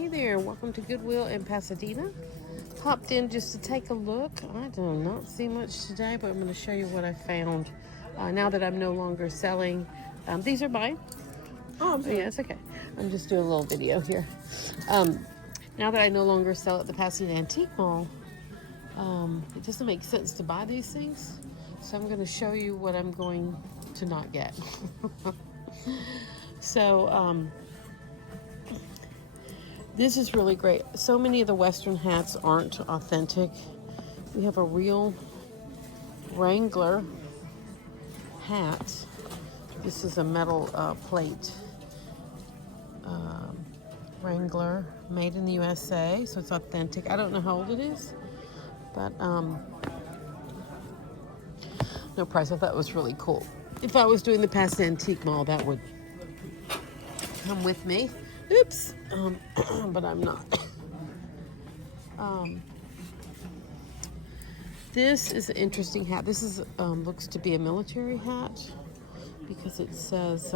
Hey there, welcome to Goodwill in Pasadena. Popped in just to take a look. I do not see much today, but I'm going to show you what I found. Now that I'm no longer selling, these are mine. Oh, yeah, it's okay. I'm just doing a little video here. Now that I no longer sell at the Pasadena Antique Mall, it doesn't make sense to buy these things. So I'm going to show you what I'm going to not get. So, this is really great. So many of the Western hats aren't authentic. We have a real Wrangler hat. This is a metal plate. Wrangler, made in the USA, so it's authentic. I don't know how old it is, but no price. I thought it was really cool. If I was doing the Pasadena Antique Mall, that would come with me. Oops, but I'm not. This is an interesting hat. This is looks to be a military hat because it says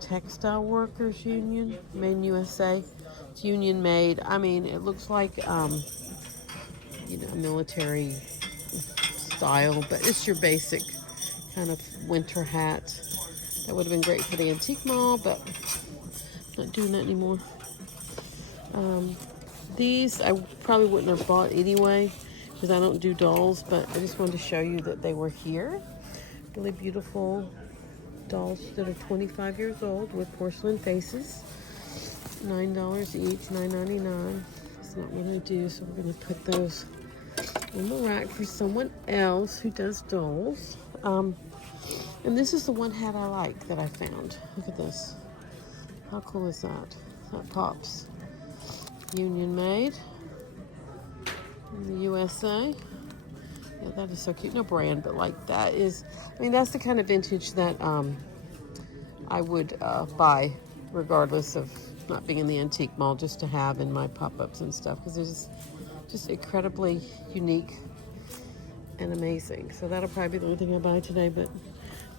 Textile Workers Union, made in USA. It's union made. I mean, it looks like military style, but it's your basic kind of winter hat. That would have been great for the antique mall, but I'm not doing that anymore. These I probably wouldn't have bought anyway because I don't do dolls, but I just wanted to show you that they were here. Really beautiful dolls that are 25 years old with porcelain faces. $9 each, $9.99. That's not what I do, so we're going to put those in the rack for someone else who does dolls. And this is the one hat I like that I found. Look at this. How cool is that? That pops. Union made in the USA. Yeah, that is so cute. No brand, but like that is, I mean, that's the kind of vintage that I would buy regardless of not being in the antique mall, just to have in my pop-ups and stuff, because it's just incredibly unique and amazing. So that'll probably be the only thing I buy today, but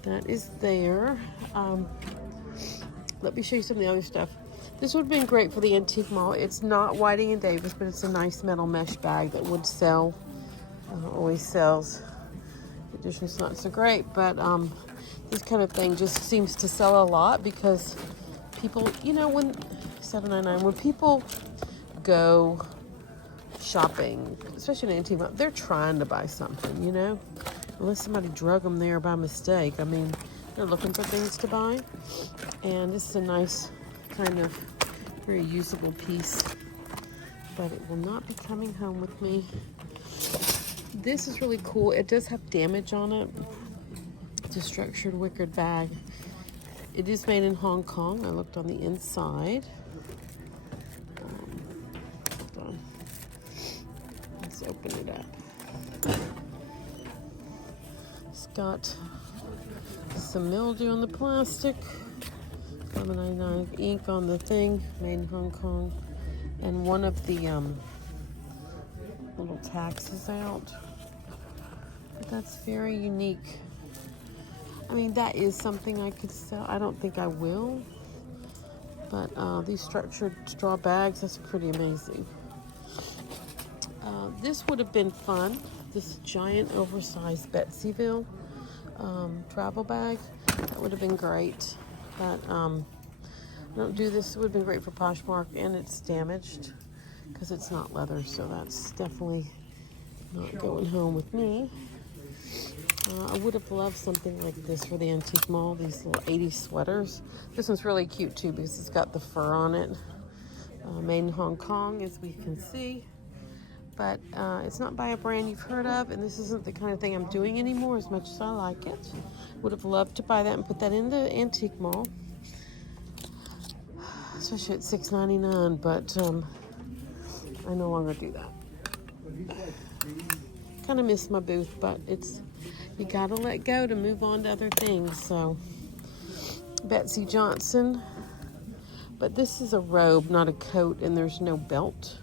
that is there. Let me show you some of the other stuff. This would have been great for the antique mall. It's not Whiting and Davis, but it's a nice metal mesh bag that would sell. Always sells. The edition's not so great, but this kind of thing just seems to sell a lot because people, when $7.99, when people go shopping, especially in antique mall, they're trying to buy something, unless somebody drug them there by mistake. I mean, they're looking for things to buy, and this is a nice kind of very usable piece, but it will not be coming home with me. This is really cool. It does have damage on it. It's a structured wickered bag. It is made in Hong Kong. I looked on the inside. Hold on. Let's open it up. It's got some mildew on the plastic. $11.99 ink on the thing. Made in Hong Kong. And one of the little tacks is out. But that's very unique. I mean, that is something I could sell. I don't think I will. But these structured straw bags, that's pretty amazing. This would have been fun. This giant oversized Betsyville travel bag. That would have been great. But I don't do this. It would have been great for Poshmark, and it's damaged because it's not leather, so that's definitely not going home with me. I would have loved something like this for the antique mall, these little 80s sweaters. This one's really cute too because it's got the fur on it. Made in Hong Kong, as we can see. But it's not by a brand you've heard of, and this isn't the kind of thing I'm doing anymore as much as I like it. Would have loved to buy that and put that in the antique mall, especially at $6.99, but I no longer do that. Kind of miss my booth, but you gotta let go to move on to other things. So Betsy Johnson, but this is a robe, not a coat, and there's no belt.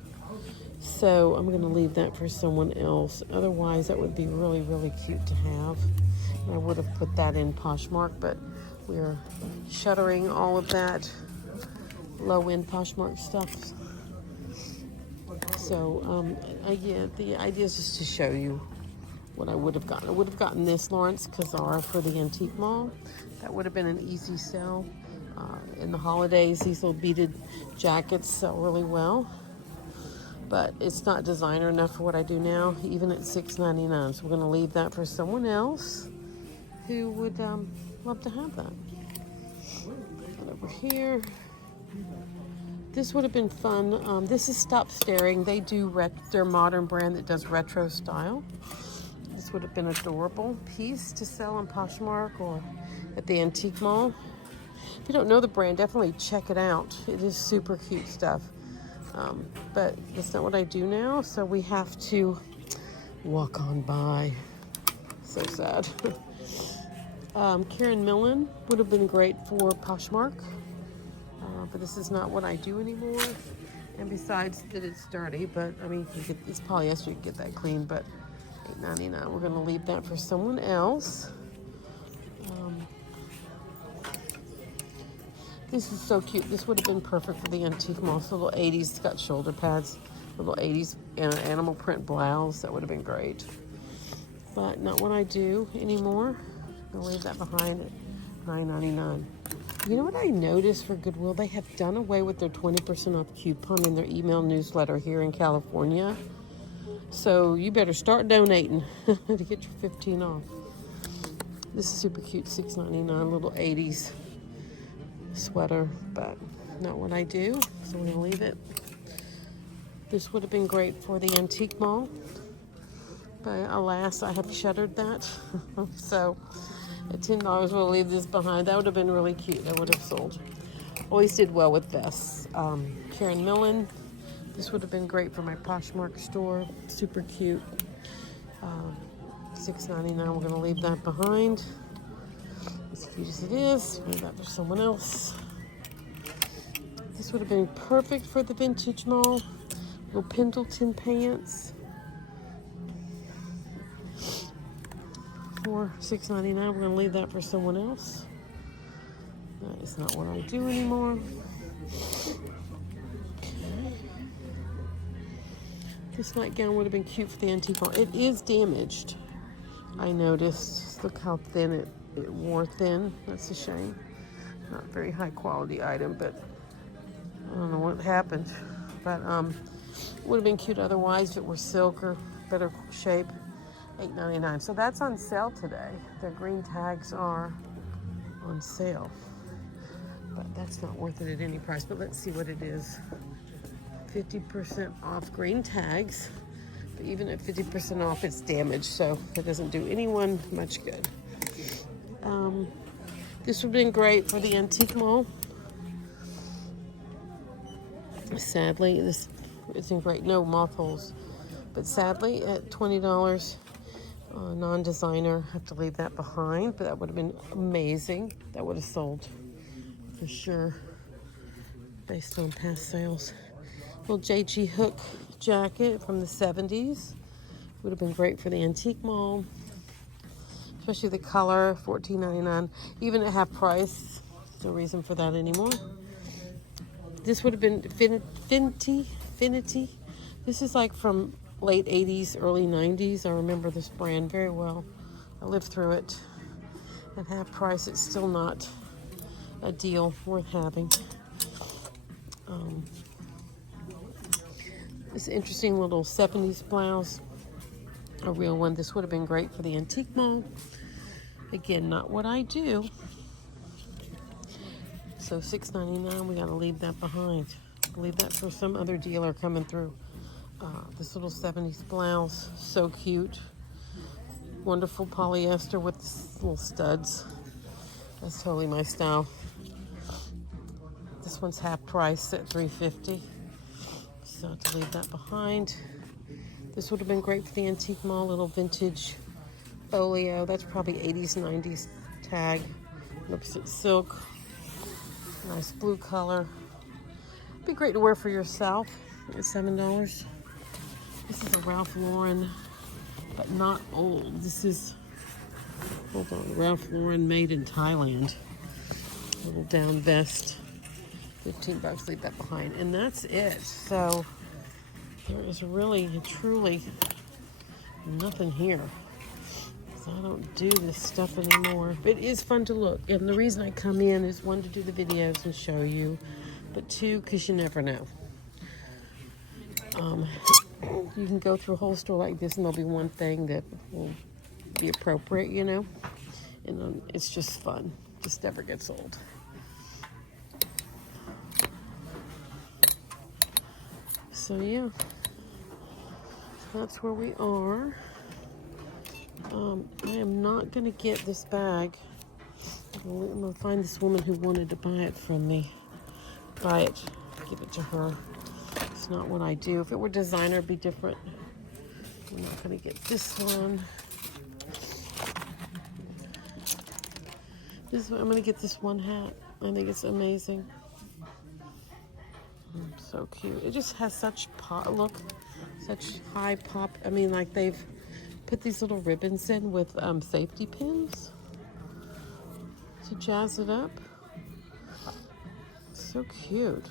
So I'm gonna leave that for someone else. Otherwise, that would be really, really cute to have. I would have put that in Poshmark, but we're shuttering all of that low-end Poshmark stuff. So, the idea is just to show you what I would have gotten. I would have gotten this Lawrence Kazar for the antique mall. That would have been an easy sell. In the holidays, these little beaded jackets sell really well. But it's not designer enough for what I do now, even at $6.99. So we're going to leave that for someone else who would love to have that. And over here, this would have been fun. This is Stop Staring. They do their modern brand that does retro style. This would have been an adorable piece to sell on Poshmark or at the antique mall. If you don't know the brand, definitely check it out. It is super cute stuff. But that's not what I do now, so we have to walk on by. So sad. Karen Millen would have been great for Poshmark, but this is not what I do anymore. And besides that, it's dirty, but I mean, it's polyester, you can get that clean, but $8.99. We're going to leave that for someone else. This is so cute. This would have been perfect for the antique mall. It's a little 80s. It's got shoulder pads. Little 80s animal print blouse. That would have been great. But not what I do anymore. I'll leave that behind at $9.99. You know what I noticed for Goodwill? They have done away with their 20% off coupon in their email newsletter here in California. So you better start donating to get your 15 off. This is super cute. $6.99. Little 80s. Sweater, but not what I do, so we're gonna leave it. This would have been great for the antique mall, but alas, I have shuttered that. So at $10, we'll leave this behind. That would have been really cute. I would have sold. Always did well with vests. Karen Millen. This would have been great for my Poshmark store. Super cute. $6.99. We're gonna leave that behind. As cute as it is, leave that for someone else. This would have been perfect for the vintage mall. Little Pendleton pants for $6.99. We're going to leave that for someone else. That is not what I do anymore. This nightgown would have been cute for the antique mall. It is damaged. I noticed. Look how thin it wore thin. That's a shame. Not a very high quality item, but I don't know what happened. But would have been cute otherwise if it were silk or better shape. $8.99. So that's on sale today. The green tags are on sale. But that's not worth it at any price. But let's see what it is. 50% off green tags. But even at 50% off, it's damaged. So it doesn't do anyone much good. This would have been great for the antique mall. Sadly, this isn't great. No moth holes. But sadly, at $20, non-designer, I have to leave that behind. But that would have been amazing. That would have sold for sure based on past sales. Little J.G. Hook jacket from the 70s. Would have been great for the antique mall. Especially the color, $14.99. Even at half price, no reason for that anymore. This would have been Finity. This is like from late 80s, early 90s. I remember this brand very well. I lived through it. At half price, it's still not a deal worth having. This interesting little 70s blouse. A real one. This would have been great for the antique mall. Again, not what I do. So $6.99, we got to leave that behind. Leave that for some other dealer coming through. This little 70s blouse, so cute. Wonderful polyester with little studs. That's totally my style. This one's half price at $3.50. So I have to leave that behind. This would have been great for the antique mall, little vintage folio. That's probably 80s, 90s tag. Looks at silk. Nice blue color. Be great to wear for yourself at $7. This is a Ralph Lauren, but not old. This is Hold on, Ralph Lauren made in Thailand. Little down vest. $15, leave that behind. And that's it. So there is really, truly nothing here. So I don't do this stuff anymore. But it is fun to look. And the reason I come in is, one, to do the videos and show you. But two, because you never know. You can go through a whole store like this and there'll be one thing that will be appropriate, you know. And it's just fun. Just never gets old. So yeah, that's where we are. I am not going to get this bag. I'm going to find this woman who wanted to buy it from me. Buy it, give it to her. It's not what I do. If it were designer, it'd be different. I'm not going to get this one. I'm going to get this one hat. I think it's amazing. So cute. It just has such pop. Look, such high pop. I mean, like they've put these little ribbons in with safety pins to jazz it up. So cute.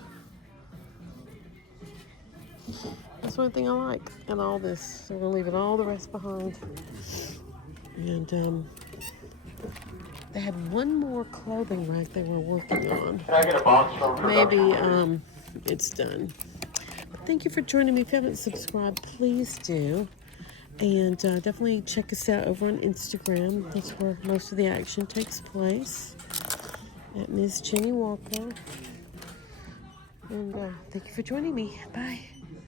That's one thing I like in all this. So we're gonna leave it all the rest behind. And they had one more clothing rack they were working on. Can I get a box from Maybe it's done. But thank you for joining me. If you haven't subscribed, please do. And definitely check us out over on Instagram. That's where most of the action takes place. At Ms. Jenny Walker. And thank you for joining me. Bye.